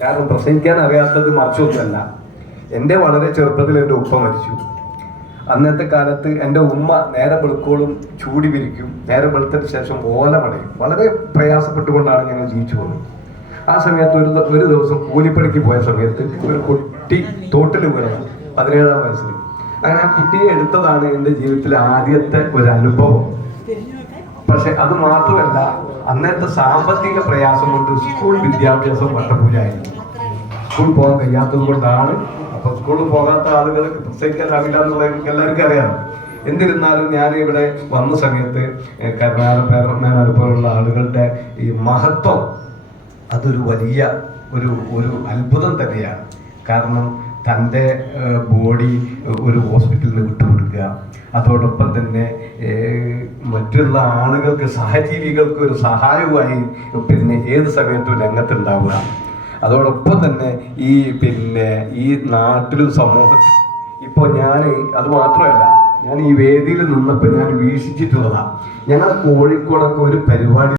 കാരണം പ്രസംഗിക്കാൻ അറിയാത്തത് മറിച്ചൊന്നുമല്ല. എൻ്റെ വളരെ ചെറുപ്പത്തിൽ എൻ്റെ ഉപ്പ മരിച്ചു. അന്നത്തെ കാലത്ത് എൻ്റെ ഉമ്മ നേരെ വെളുക്കോളും ചൂടി വിരിക്കും, നേരെ വെളുത്തതിന് ശേഷം ഓല പടയും. വളരെ പ്രയാസപ്പെട്ടുകൊണ്ടാണ് ഞങ്ങൾ ജീവിച്ചു പോകുന്നത്. ആ സമയത്ത് ഒരു ദിവസം കൂലിപ്പണിക്ക് പോയ സമയത്ത് ഒരു കുട്ടി തോട്ടിൽ വീണത് 17-ാം വയസ്സിൽ. അങ്ങനെ ആ കുട്ടിയെ എടുത്തതാണ് എൻ്റെ ജീവിതത്തിലെ ആദ്യത്തെ ഒരു അനുഭവം. പക്ഷെ അത് മാത്രമല്ല, അന്നത്തെ സാമ്പത്തിക പ്രയാസം കൊണ്ട് സ്കൂൾ വിദ്യാഭ്യാസം വട്ടപൂജായിരുന്നു. സ്കൂൾ പോകാൻ കഴിയാത്തത് കൊണ്ടാണ്. അപ്പൊ സ്കൂളിൽ പോകാത്ത ആളുകൾക്ക് പ്രസംഗിക്കാൻ അറിയില്ല എന്നുള്ളത് എല്ലാവർക്കും അറിയാം. എന്നിരുന്നാലും ഞാൻ ഇവിടെ വന്ന സമയത്ത് കരുണാകരനുള്ള ആളുകളുടെ ഈ മഹത്വം അതൊരു വലിയ ഒരു അത്ഭുതം തന്നെയാണ്. കാരണം തൻ്റെ ബോഡി ഒരു ഹോസ്പിറ്റലിൽ വിട്ടുകൊടുക്കുക, അതോടൊപ്പം തന്നെ മറ്റുള്ള ആളുകൾക്ക് സഹജീവികൾക്ക് ഒരു സഹായവുമായി പിന്നെ ഏത് സമയത്തും രംഗത്തുണ്ടാവുക. അതോടൊപ്പം തന്നെ ഈ നാട്ടിലും സമൂഹത്തിൽ ഇപ്പോൾ ഞാൻ അത് മാത്രമല്ല, ഞാൻ ഈ വേദിയിൽ നിന്നപ്പോൾ ഞാൻ വീക്ഷിച്ചിട്ടുള്ളതാണ്. ഞങ്ങൾ കോഴിക്കോടൊക്കെ ഒരു പരിപാടി